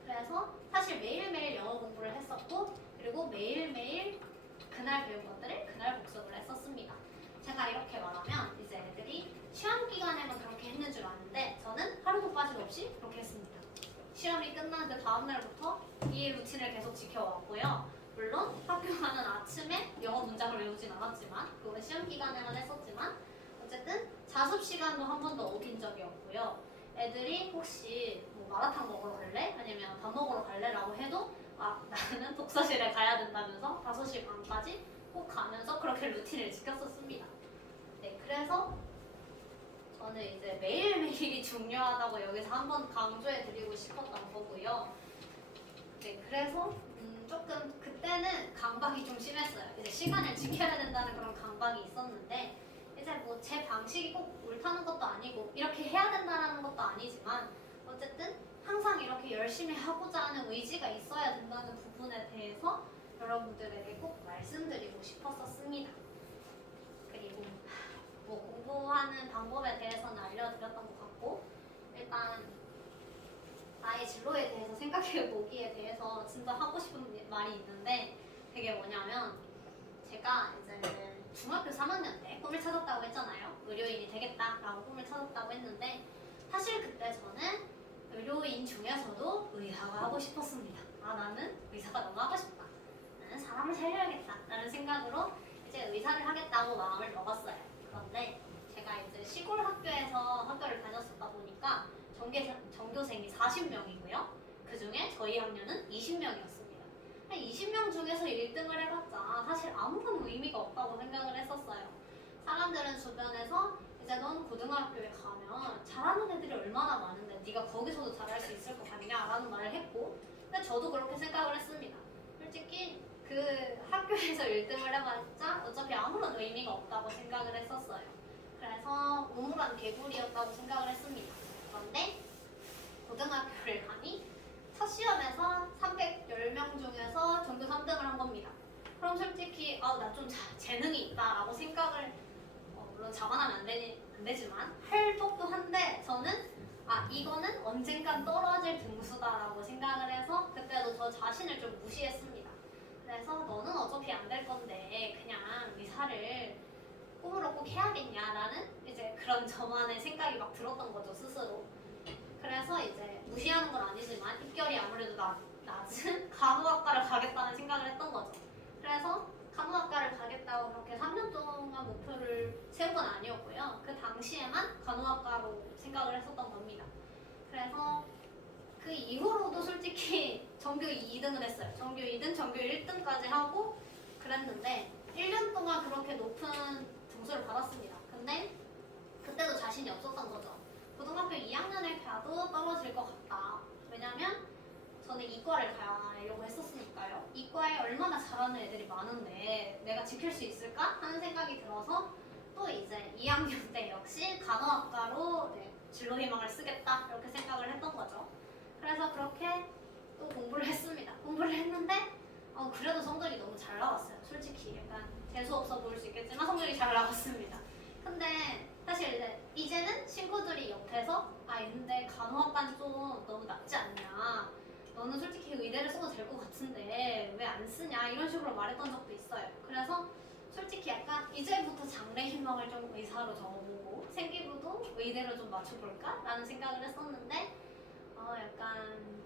그래서 사실 매일매일 영어 공부를 했었고 그리고 매일매일 그날 배운 것들을 그날 복습을 했었습니다. 제가 이렇게 말하면 이제 애들이 시험 기간에만 그렇게 했는 줄 아는데 저는 하루도 빠짐없이 그렇게 했습니다. 시험이 끝난 그 다음날부터 이 루틴을 계속 지켜왔고요. 물론 학교 가는 아침에 영어 문장을 외우진 않았지만 그건 시험 기간에만 했었지만 어쨌든 자습 시간도 한 번도 어긴 적이 없고요. 애들이 혹시 뭐 마라탕 먹으러 갈래? 아니면 밥 먹으러 갈래라고 해도 나는 독서실에 가야 된다면서 5시 반까지 꼭 가면서 그렇게 루틴을 지켰었습니다. 네, 그래서 저는 이제 매일매일이 중요하다고 여기서 한번 강조해드리고 싶었던 거고요. 네, 그래서 조금 그때는 강박이 좀 심했어요. 이제 시간을 지켜야 된다는 그런 강박이 있었는데 이제 뭐 제 방식이 꼭 옳다는 것도 아니고 이렇게 해야 된다는 것도 아니지만 어쨌든 항상 이렇게 열심히 하고자 하는 의지가 있어야 된다는 부분에 대해서 여러분들에게 꼭 말씀드리고 싶었었습니다. 그리고 뭐 공부하는 방법에 대해서는 알려드렸던 것 같고 일단 나의 진로에 대해서 생각해 보기에 대해서 진짜 하고 싶은 말이 있는데 그게 뭐냐면 제가 이제 중학교 3학년 때 꿈을 찾았다고 했잖아요. 의료인이 되겠다라고 꿈을 찾았다고 했는데 사실 그때 저는 의료인 중에서도 의사가 하고 싶었습니다. 나는 의사가 너무 하고 싶다. 나는 사람을 살려야겠다 라는 생각으로 이제 의사를 하겠다고 마음을 먹었어요. 그런데 제가 이제 시골 학교에서 학교를 다녔었다 보니까 전교생이 40명이고요. 그 중에 저희 학년은 20명이었습니다. 20명 중에서 1등을 해봤자 사실 아무런 의미가 없다고 생각을 했었어요. 사람들은 주변에서 이제 넌 고등학교에 가면 잘하는 애들이 얼마나 많은데 네가 거기서도 잘할 수 있을 것 같냐 라는 말을 했고 근데 저도 그렇게 생각을 했습니다. 솔직히 그 학교에서 1등을 해봤자 어차피 아무런 의미가 없다고 생각을 했었어요. 그래서 우물한 개구리였다고 생각을 했습니다. 그런데 고등학교를 가니 첫 시험에서 310명 중에서 전교 3등을 한 겁니다. 그럼 솔직히 나 좀 재능이 있다라고 생각을 물론 자만하면 안 되지만 할 법도 한데 저는 이거는 언젠간 떨어질 등수다라고 생각을 해서 그때도 저 자신을 좀 무시했습니다. 그래서 너는 어차피 안 될 건데 그냥 의사를 꿈으로 꼭 해야겠냐라는 이제 그런 저만의 생각이 막 들었던 거죠 스스로. 그래서 이제 무시하는 건 아니지만 입결이 아무래도 낮은 간호학과를 가겠다는 생각을 했던 거죠. 그래서 간호학과를 가겠다고 그렇게 3년 동안 목표를 세운 건 아니었고요. 그 당시에만 간호학과로 생각을 했었던 겁니다. 그래서 그 이후로도 솔직히 전교 2등은 했어요. 전교 2등, 전교 1등까지 하고 그랬는데 1년 동안 그렇게 높은 점수를 받았습니다. 근데 그때도 자신이 없었던 거죠. 고등학교 2학년에 가도 떨어질 것 같다. 왜냐면 저는 이과를 가려고 했었으니까요. 이과에 얼마나 잘하는 애들이 많은데 내가 지킬 수 있을까? 하는 생각이 들어서 또 이제 2학년 때 역시 간호학과로 진로 희망을 쓰겠다 이렇게 생각을 했던 거죠. 그래서 그렇게 또 공부를 했습니다. 공부를 했는데 그래도 성적이 너무 잘 나왔어요. 솔직히 약간 재수없어 보일 수 있겠지만 성적이 잘 나왔습니다. 근데 사실 이제는 친구들이 옆에서 근데 간호학과는 좀 너무 낮지 않냐, 너는 솔직히 의대를 써도 될 것 같은데 왜 안 쓰냐 이런 식으로 말했던 적도 있어요. 그래서 솔직히 약간 이제부터 장래 희망을 좀 의사로 정하고 생기부도 의대로 좀 맞춰볼까? 라는 생각을 했었는데 약간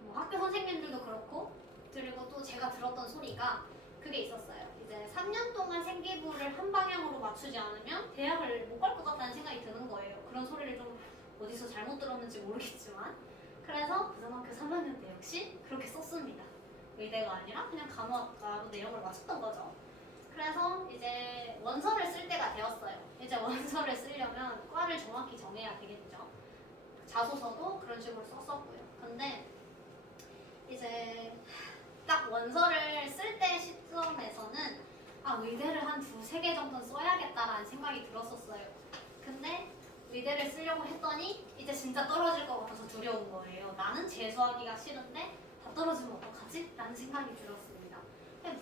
뭐 학교 선생님들도 그렇고 그리고 또 제가 들었던 소리가 그게 있었어요. 이제 3년 동안 생기부를 한 방향으로 맞추지 않으면 대학을 못 갈 것 같다는 생각이 드는 거예요. 그런 소리를 좀 어디서 잘못 들었는지 모르겠지만 그래서 고등학교 3학년 때 역시 그렇게 썼습니다. 의대가 아니라 그냥 간호학과로 내용을 맞췄던 거죠. 그래서 이제 원서를 쓸 때가 되었어요. 이제 원서를 쓰려면 과를 정확히 정해야 되겠죠. 자소서도 그런 식으로 썼었고요. 근데 이제 딱 원서를 쓸 때 시점에서는 의대를 한 두세 개 정도는 써야겠다라는 생각이 들었었어요. 근데 의대를 쓰려고 했더니 이제 진짜 떨어질 것 같아서 두려운 거예요. 나는 재수하기가 싫은데 다 떨어지면 어떡하지? 라는 생각이 들었습니다.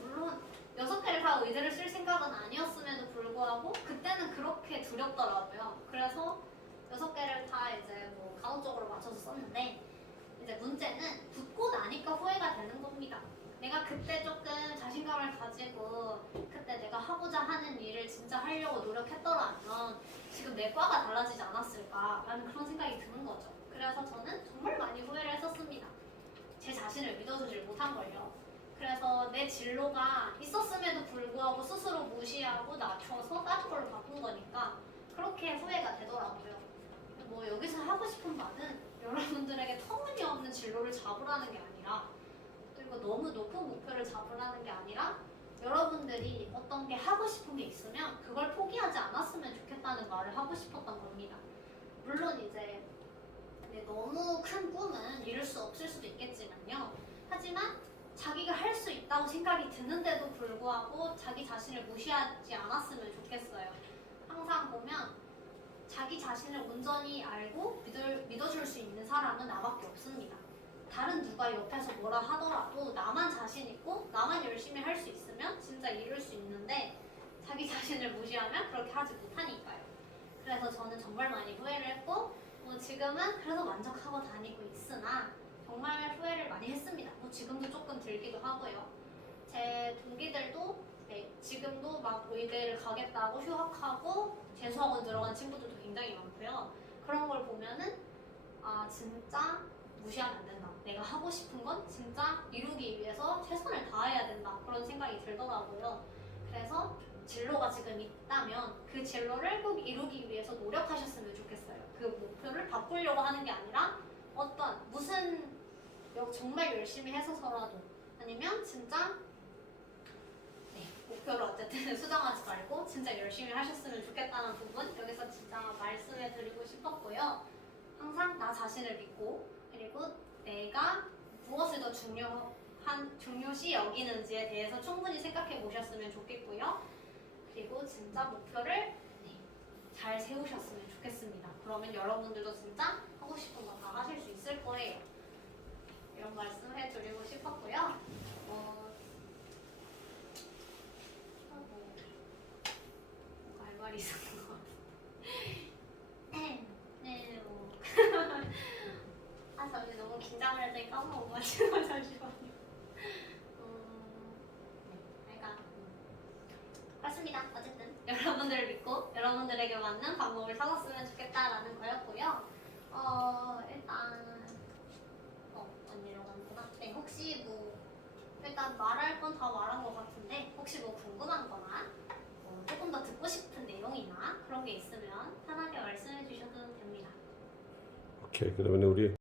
물론 6개를 다 의대를 쓸 생각은 아니었음에도 불구하고 그때는 그렇게 두렵더라고요. 그래서 6개를 다 이제 뭐 간호 쪽으로 맞춰서 썼는데 이제 문제는 붙고 나니까 후회가 되는 겁니다. 내가 그때 조금 자신감을 가지고 그때 내가 하고자 하는 일을 진짜 하려고 노력했더라면 지금 내 과가 달라지지 않았을까라는 그런 생각이 드는 거죠. 그래서 저는 정말 많이 후회를 했었습니다. 제 자신을 믿어주질 못한 걸요. 그래서 내 진로가 있었음에도 불구하고 스스로 무시하고 낮춰서 다른 걸로 바꾼 거니까 그렇게 후회가 되더라고요. 뭐 여기서 하고 싶은 말은 여러분들에게 터무니없는 진로를 잡으라는 게 아니라 그리고 너무 높은 목표를 잡으라는 게 아니라 여러분들이 어떤 게 하고 싶은 게 있으면 그걸 포기하지 않았으면 좋겠다는 말을 하고 싶었던 겁니다. 물론 이제 너무 큰 꿈은 이룰 수 없을 수도 있겠지만요. 하지만 자기가 할 수 있다고 생각이 드는데도 불구하고 자기 자신을 무시하지 않았으면 좋겠어요. 항상 보면 자기 자신을 온전히 알고 믿어줄 수 있는 사람은 나밖에 없습니다. 다른 누가 옆에서 뭐라 하더라도 나만 자신 있고 나만 열심히 할 수 있으면 진짜 이룰 수 있는데 자기 자신을 무시하면 그렇게 하지 못하니까요. 그래서 저는 정말 많이 후회를 했고 지금은 그래도 만족하고 다니고 있으나 정말 후회를 많이 했습니다. 지금도 조금 들기도 하고요. 제 동기들도 지금도 막 의대를 가겠다고 휴학하고 재수학원 들어간 친구들도 굉장히 많고요. 그런 걸 보면은 진짜 무시하면 안 된다. 내가 하고 싶은 건 진짜 이루기 위해서 최선을 다해야 된다. 그런 생각이 들더라고요. 그래서 진로가 지금 있다면 그 진로를 꼭 이루기 위해서 노력하셨으면 좋겠어요. 그 목표를 바꾸려고 하는 게 아니라 무슨 정말 열심히 해서서라도 아니면 진짜 목표를 어쨌든 수정하지 말고 진짜 열심히 하셨으면 좋겠다는 부분 여기서 진짜 말씀해 드리고 싶었고요. 항상 나 자신을 믿고 그리고 내가 무엇을 더 중요시 여기는지에 대해서 충분히 생각해 보셨으면 좋겠고요. 그리고 진짜 목표를 잘 세우셨으면 좋겠습니다. 그러면 여러분들도 진짜 하고 싶은 거 다 하실 수 있을 거예요. 이런 말씀 해드리고 싶었고요. 뭔가 할 말이 있었던 것 같아요. 잠시 너무 긴장을 했더니 까먹어가지고 잠시만요. 그렇습니다. 어쨌든 여러분들을 믿고 여러분들에게 맞는 방법을 찾았으면 좋겠다라는 거였고요. 일단 언니로 간구나. 일단 말할 건 다 말한 것 같은데 혹시 뭐 궁금한 거나 조금 더 듣고 싶은 내용이나 그런 게 있으면 편하게 말씀해 주셔도 됩니다. 오케이. 그러면 우리